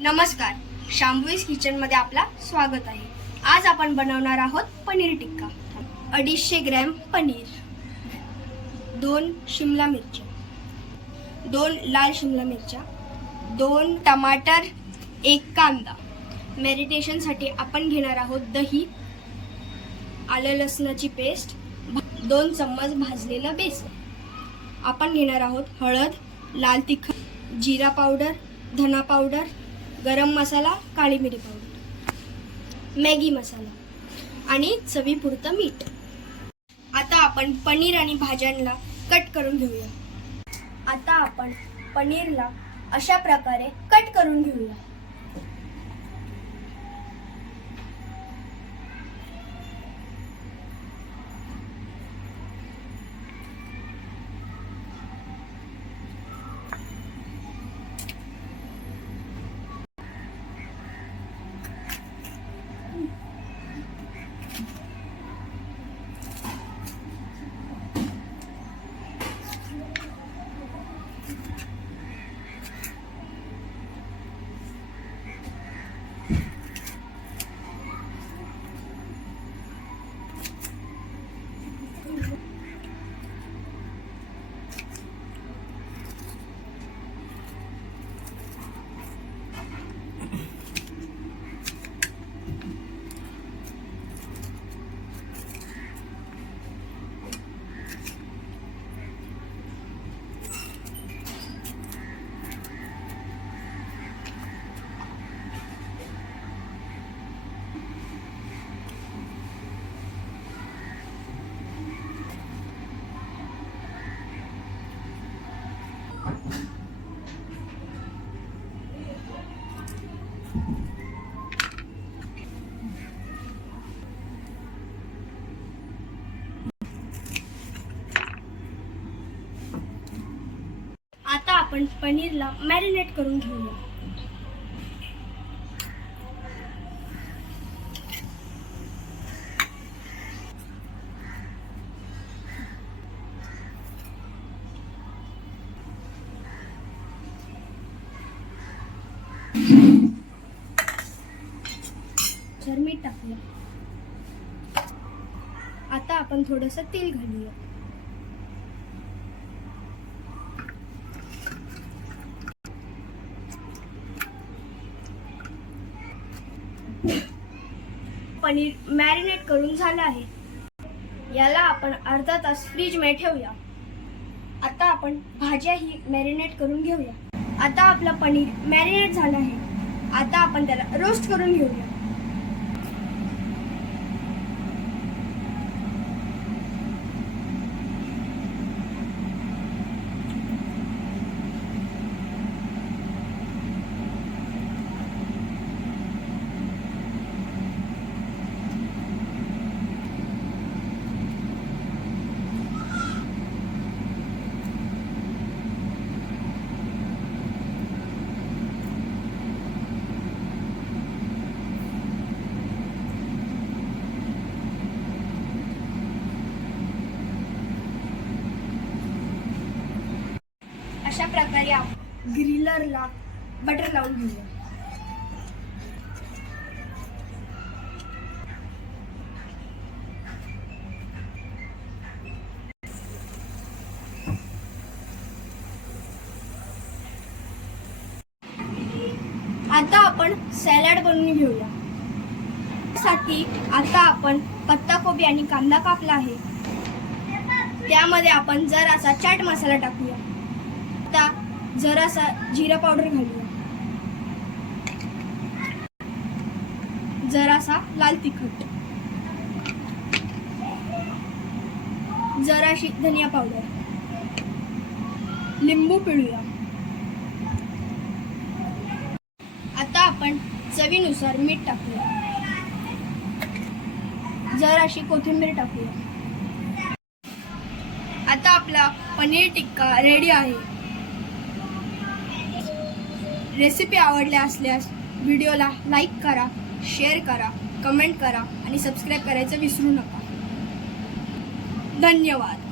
नमस्कार, शांभवीज किचनमध्ये आपला स्वागत आहे। आज आपण बनवणार आहोत पनीर टिक्का। 250 ग्रॅम पनीर, 2 शिमला मिरच्या, 2 लाल शिमला मिरच्या, 2 टमाटर, 1 कांदा। मॅरिनेशनसाठी आपण घेणार आहोत दही, आलं लसणाची पेस्ट, 2 चम्मच भाजलेलं बेसन। आपण घेणार आहोत हळद, लाल तिखट, जीरा पावडर, धना पावडर, गरम मसाला, काळी मिरी पावडर, मॅगी मसाला आणि चवीपुरतं मीठ। आता आपण पनीर आणि भाज्यांना कट करून घेऊया। आता आपण पनीरला अशा प्रकारे कट करून घेऊया। आता आपण पनीरला मॅरिनेट करून घेऊया। मीठ टाकूया। आता आपण थोडंसं तेल घालूया। पनीर मॅरिनेट करून झालं आहे। याला आपण अर्धा तास फ्रीज मध्ये ठेवूया। आता आपण भाज्याही मॅरिनेट करून घेऊया। आता आपलं पनीर मॅरिनेट झालं आहे। आता आपण त्याला रोस्ट करून घेऊया। अशा प्रकारे आपण ग्रिलरला बटर लावून घेऊया। आता आपण सॅलड बनवून घेऊया। साठी आता आपण पत्ताकोबी आणि कांदा कापला आहे। त्यामध्ये आपण जरासा चाट मसाला टाकूया। आता जरासा जीरा पावडर घालूया, जरासा लाल तिखट, जराशी धनिया पावडर, लिंबू पिळूया। आता आपण चवीनुसार मीठ टाकूया, जराशी कोथिंबीर टाकूया। आता आपला पनीर टिक्का रेडी आहे। रेसिपी आवडली असल्यास व्हिडिओला लाईक करा, शेअर करा, कमेंट करा आणि सबस्क्राईब करायचं विसरू नका। धन्यवाद।